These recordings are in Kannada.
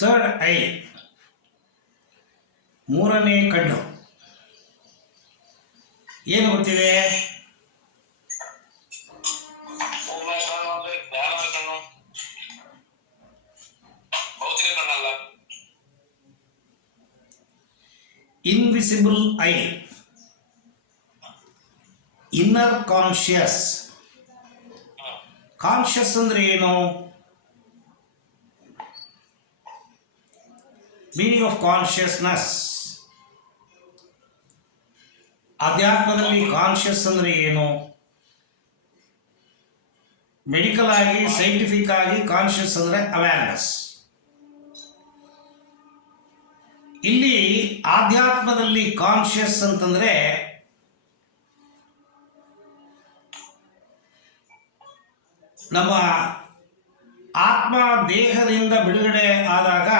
ಥರ್ಡ್ ಐ, ಮೂರನೇ ಕಣ್ಣು. ಏನು ಗೊತ್ತಿದೆ? Invisible eye, inner conscious. Conscious ಅಂದ್ರೆ ಏನು? Meaning of consciousness. ಅಧ್ಯಾತ್ಮದಲ್ಲಿ ಕಾನ್ಷಿಯಸ್ ಅಂದ್ರೆ ಏನು? ಮೆಡಿಕಲ್ ಆಗಿ, ಸೈಂಟಿಫಿಕ್ ಆಗಿ ಕಾನ್ಷಿಯಸ್ ಅಂದ್ರೆ ಅವೇರ್ನೆಸ್. ಇಲ್ಲಿ ಆಧ್ಯಾತ್ಮದಲ್ಲಿ ಕಾನ್ಷಿಯಸ್ ಅಂತಂದ್ರೆ ನಮ್ಮ ಆತ್ಮ ದೇಹದಿಂದ ಬಿಡುಗಡೆ ಆದಾಗ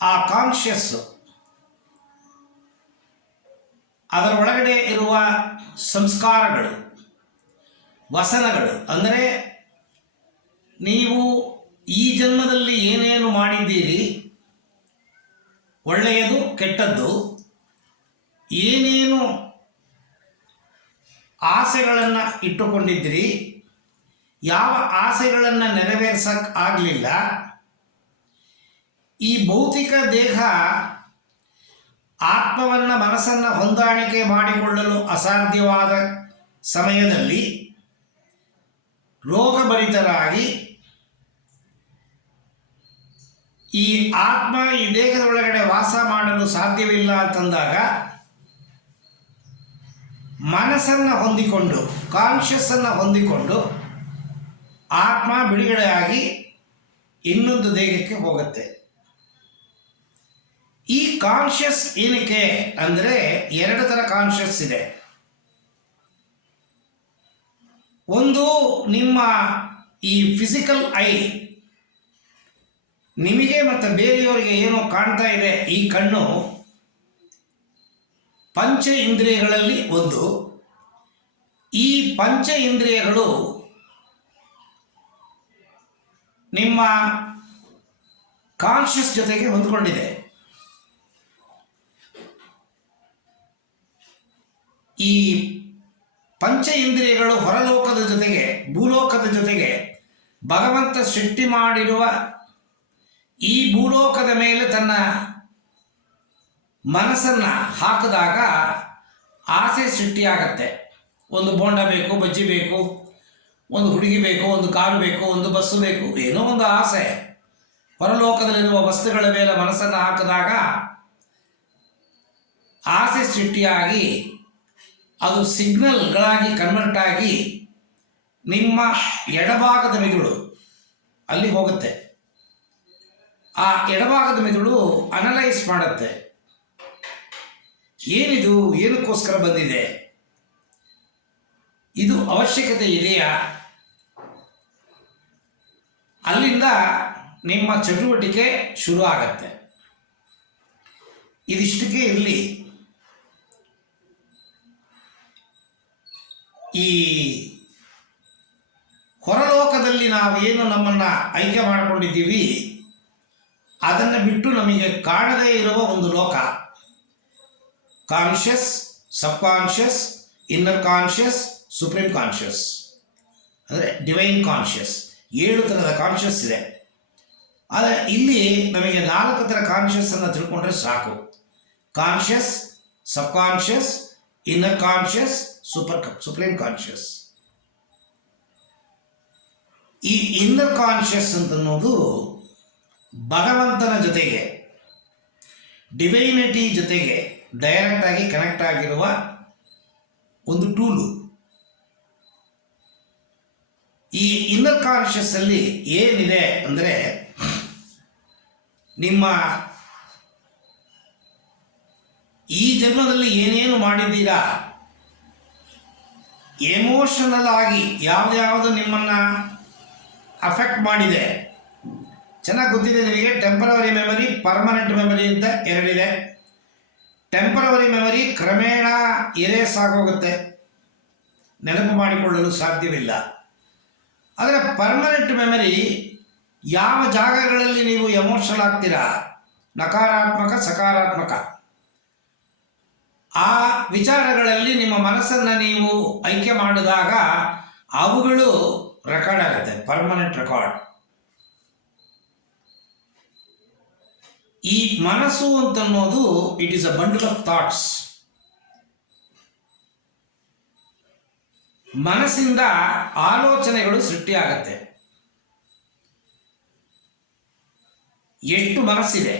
ಆ ಕಾನ್ಷಿಯಸ್ ಅದರ ಒಳಗಡೆ ಇರುವ ಸಂಸ್ಕಾರಗಳು, ವಸನಗಳು, ಅಂದರೆ ನೀವು ಈ ಜನ್ಮದಲ್ಲಿ ಏನೇನು ಮಾಡಿದ್ದೀರಿ, ಒಳ್ಳೆಯದು ಕೆಟ್ಟದ್ದು, ಏನೇನು ಆಸೆಗಳನ್ನು ಇಟ್ಟುಕೊಂಡಿದ್ದೀರಿ, ಯಾವ ಆಸೆಗಳನ್ನು ನೆರವೇರಿಸಕ್ಕೆ ಆಗಲಿಲ್ಲ, ಈ ಭೌತಿಕ ದೇಹ ಆತ್ಮವನ್ನು, ಮನಸ್ಸನ್ನು ಹೊಂದಾಣಿಕೆ ಮಾಡಿಕೊಳ್ಳಲು ಅಸಾಧ್ಯವಾದ ಸಮಯದಲ್ಲಿ ರೋಗಭರಿತರಾಗಿ ಈ ಆತ್ಮ ಈ ದೇಹದ ಒಳಗಡೆ ವಾಸ ಮಾಡಲು ಸಾಧ್ಯವಿಲ್ಲ ಅಂತಂದಾಗ ಮನಸ್ಸನ್ನು ಹೊಂದಿಕೊಂಡು, ಕಾನ್ಷಿಯಸ್ಸನ್ನು ಹೊಂದಿಕೊಂಡು ಆತ್ಮ ಬಿಡುಗಡೆಯಾಗಿ ಇನ್ನೊಂದು ದೇಹಕ್ಕೆ ಹೋಗುತ್ತೆ. ಈ ಕಾನ್ಷಿಯಸ್ ಏನಕ್ಕೆ ಅಂದರೆ ಎರಡು ಥರ ಕಾನ್ಷಿಯಸ್ ಇದೆ. ಒಂದು ನಿಮ್ಮ ಈ ಫಿಸಿಕಲ್ ಐ, ನಿಮಗೆ ಮತ್ತು ಬೇರೆಯವರಿಗೆ ಏನೋ ಕಾಣ್ತಾ ಇದೆ, ಈ ಕಣ್ಣು ಪಂಚ ಇಂದ್ರಿಯಗಳಲ್ಲಿ ಒಂದು. ಈ ಪಂಚ ಇಂದ್ರಿಯಗಳು ನಿಮ್ಮ ಕಾನ್ಷಿಯಸ್ ಜೊತೆಗೆ ಹೊಂದ್ಕೊಂಡಿದೆ. ಈ ಪಂಚ ಇಂದ್ರಿಯಗಳು ಹೊರಲೋಕದ ಜೊತೆಗೆ, ಭೂಲೋಕದ ಜೊತೆಗೆ ಭಗವಂತ ಸೃಷ್ಟಿ ಮಾಡಿರುವ ಈ ಭೂಲೋಕದ ಮೇಲೆ ತನ್ನ ಮನಸ್ಸನ್ನು ಹಾಕಿದಾಗ ಆಸೆ ಸೃಷ್ಟಿಯಾಗತ್ತೆ. ಒಂದು ಬೋಂಡ ಬೇಕು, ಬಜ್ಜಿ ಬೇಕು, ಒಂದು ಹುಡುಗಿ ಬೇಕು, ಒಂದು ಕಾರು ಬೇಕು, ಒಂದು ಬಸ್ಸು ಬೇಕು, ಏನೋ ಒಂದು ಆಸೆ. ಹೊರಲೋಕದಲ್ಲಿರುವ ವಸ್ತುಗಳ ಮೇಲೆ ಮನಸ್ಸನ್ನು ಹಾಕಿದಾಗ ಆಸೆ ಸೃಷ್ಟಿಯಾಗಿ ಅದು ಸಿಗ್ನಲ್ಗಳಾಗಿ ಕನ್ವರ್ಟ್ ಆಗಿ ನಿಮ್ಮ ಎಡಭಾಗದ ಮೆದುಳು ಅಲ್ಲಿ ಹೋಗುತ್ತೆ. ಆ ಎಡಭಾಗದ ಮೆದುಳು ಅನಲೈಸ್ ಮಾಡುತ್ತೆ, ಏನಿದು, ಏನಕ್ಕೋಸ್ಕರ ಬಂದಿದೆ, ಇದು ಅವಶ್ಯಕತೆ ಇದೆಯಾ. ಅಲ್ಲಿಂದ ನಿಮ್ಮ ಚಟುವಟಿಕೆ ಶುರು ಆಗತ್ತೆ. ಇದಿಷ್ಟಕ್ಕೆ ಇರಲಿ. ಈ ಹೊರಲೋಕದಲ್ಲಿ ನಾವೇನು ನಮ್ಮನ್ನು ಆಯ್ಕೆ ಮಾಡಿಕೊಂಡಿದ್ದೀವಿ ಅದನ್ನು ಬಿಟ್ಟು ನಮಗೆ ಕಾಣದೇ ಇರುವ ಒಂದು ಲೋಕ, conscious, sub conscious, inner conscious, supreme conscious, ಅಂದರೆ ಡಿವೈನ್ ಕಾನ್ಷಿಯಸ್. 7 ಥರದ ಕಾನ್ಷಿಯಸ್ ಇದೆ. ಆದರೆ ಇಲ್ಲಿ ನಮಗೆ 4 ಥರ ಕಾನ್ಷಿಯಸ್ಸನ್ನು ತಿಳ್ಕೊಂಡ್ರೆ ಸಾಕು. Conscious, sub conscious, inner conscious, supreme conscious. ಈ ಇನ್ನರ್ ಕಾನ್ಷಿಯಸ್ ಅಂತನ್ನೋದು ಭಗವಂತನ ಜೊತೆಗೆ, ಡಿವೈನಿಟಿ ಜೊತೆಗೆ ಡೈರೆಕ್ಟಾಗಿ ಕನೆಕ್ಟ್ ಆಗಿರುವ ಒಂದು ಟೂಲು. ಈ ಇನ್ನರ್ ಕಾನ್ಷಿಯಸ್ ಅಲ್ಲಿ ಏನಿದೆ ಅಂದರೆ, ನಿಮ್ಮ ಈ ಜನ್ಮದಲ್ಲಿ ಏನೇನು ಮಾಡಿದ್ದೀರಾ, ಎಮೋಷನಲ್ ಆಗಿ ಯಾವ್ದು ನಿಮ್ಮನ್ನು ಅಫೆಕ್ಟ್ ಮಾಡಿದೆ. ಚೆನ್ನಾಗಿ ಗೊತ್ತಿದೆ ನಿಮಗೆ. ಟೆಂಪರವರಿ ಮೆಮರಿ, ಪರ್ಮನೆಂಟ್ ಮೆಮರಿ ಅಂತ ಎರಡಿದೆ. ಟೆಂಪರವರಿ ಮೆಮರಿ ಕ್ರಮೇಣ ಎರೇಸ್ ಆಗೋಗುತ್ತೆ, ನೆನಪು ಮಾಡಿಕೊಳ್ಳಲು ಸಾಧ್ಯವಿಲ್ಲ. ಆದರೆ ಪರ್ಮನೆಂಟ್ ಮೆಮರಿ ಯಾವ ಜಾಗಗಳಲ್ಲಿ ನೀವು ಎಮೋಷನಲ್ ಆಗ್ತೀರಾ, ನಕಾರಾತ್ಮಕ ಸಕಾರಾತ್ಮಕ, ಆ ವಿಚಾರಗಳಲ್ಲಿ ನಿಮ್ಮ ಮನಸ್ಸನ್ನು ನೀವು ಆಯ್ಕೆ ಮಾಡಿದಾಗ ಅವುಗಳು ರೆಕಾರ್ಡ್ ಆಗುತ್ತೆ, ಪರ್ಮನೆಂಟ್ ರೆಕಾರ್ಡ್. ಈ ಮನಸ್ಸು ಅಂತನ್ನೋದು it is a bundle of thoughts. ಮನಸ್ಸಿಂದ ಆಲೋಚನೆಗಳು ಸೃಷ್ಟಿಯಾಗತ್ತೆ. ಎಷ್ಟು ಮನಸ್ಸಿದೆ